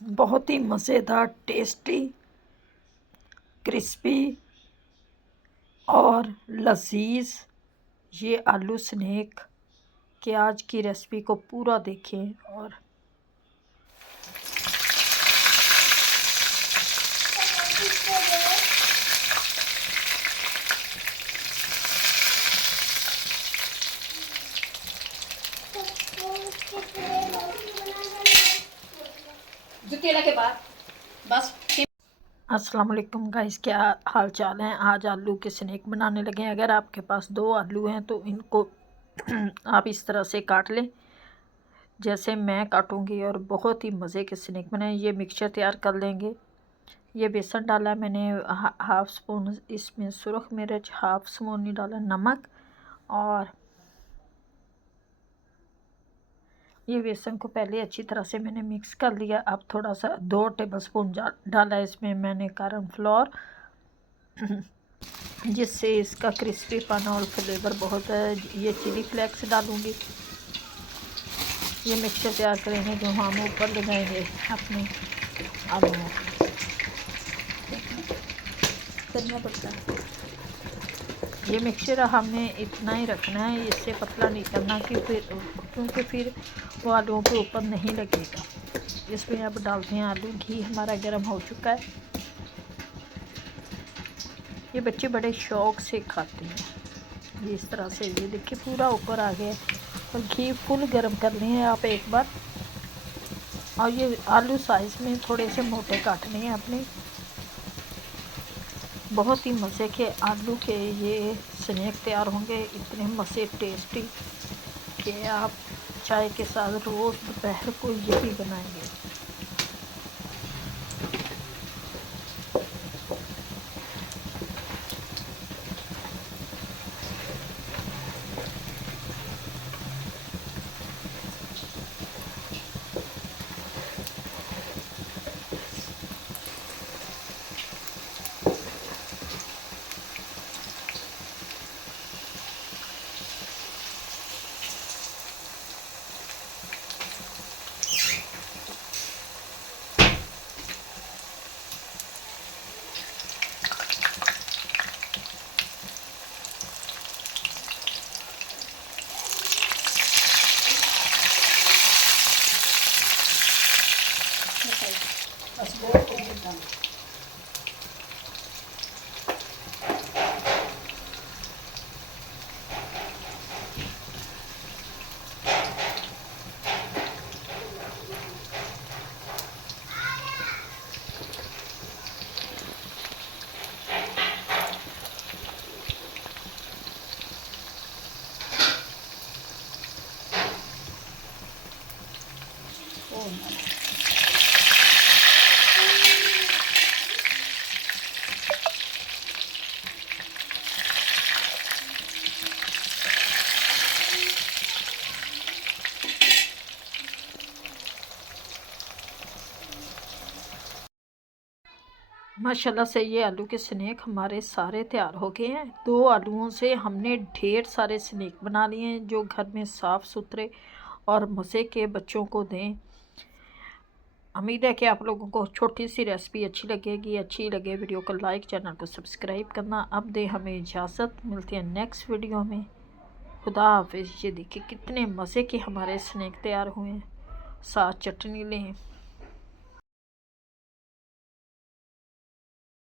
बहुत ही मज़ेदार, tasty, crispy और लजीज ये आलू स्नैक के आज की रेसिपी को पूरा देखें। और जुकेला के बाद बस। अस्सलाम वालेकुम गाइस, क्या हाल चाल है। आज आलू के स्नैक बनाने लगे हैं। अगर आपके पास 2 आलू हैं तो इनको आप इस तरह से काट लें जैसे मैं काटूंगी, और बहुत ही मज़े के स्नैक बनाए। ये मिक्सचर तैयार कर लेंगे। ये बेसन डाला मैंने, हाफ़ स्पून इसमें सुरख मिर्च, हाफ़ स्पून डाला नमक, और ये बेसन को पहले अच्छी तरह से मैंने मिक्स कर लिया। अब थोड़ा सा 2 टेबलस्पून डाला इसमें मैंने कॉर्नफ्लोर, जिससे इसका क्रिस्पीपन और फ्लेवर बहुत है। ये चिली फ्लेक्स डालूंगी। ये मिक्सचर तैयार करेंगे जो हम ऊपर लगाएंगे अपने आलूओं करना पड़ता है। ये मिक्सचर हमें इतना ही रखना है, इससे पतला नहीं करना क्योंकि फिर वो आलूओं के ऊपर नहीं लगेगा। इसमें अब डालते हैं आलू। घी हमारा गर्म हो चुका है। ये बच्चे बड़े शौक़ से खाते हैं। ये इस तरह से, ये देखिए पूरा ऊपर आ गया। और घी फुल गर्म करनी है आप एक बार। और ये आलू साइज़ में थोड़े से मोटे काटने हैं अपने। बहुत ही मज़े के आलू के ये स्नैक तैयार होंगे, इतने मज़े टेस्टी कि आप चाय के साथ रोज़ दोपहर को यही बनाएंगे। बस बहुत एकदम माशाल्लाह से ये आलू के स्नैक हमारे सारे तैयार हो गए हैं। 2 आलूओं से हमने ढेर सारे स्नैक बना लिए हैं जो घर में साफ़ सुथरे और मज़े के बच्चों को दें। उम्मीद है कि आप लोगों को छोटी सी रेसिपी अच्छी लगेगी। अच्छी लगे वीडियो को लाइक, चैनल को सब्सक्राइब करना। अब दे हमें इजाज़त, मिलते हैं नेक्स्ट वीडियो में। खुदा हाफिज़। ये देखिए कितने मज़े के हमारे स्नैक तैयार हुए हैं। साथ चटनी लें।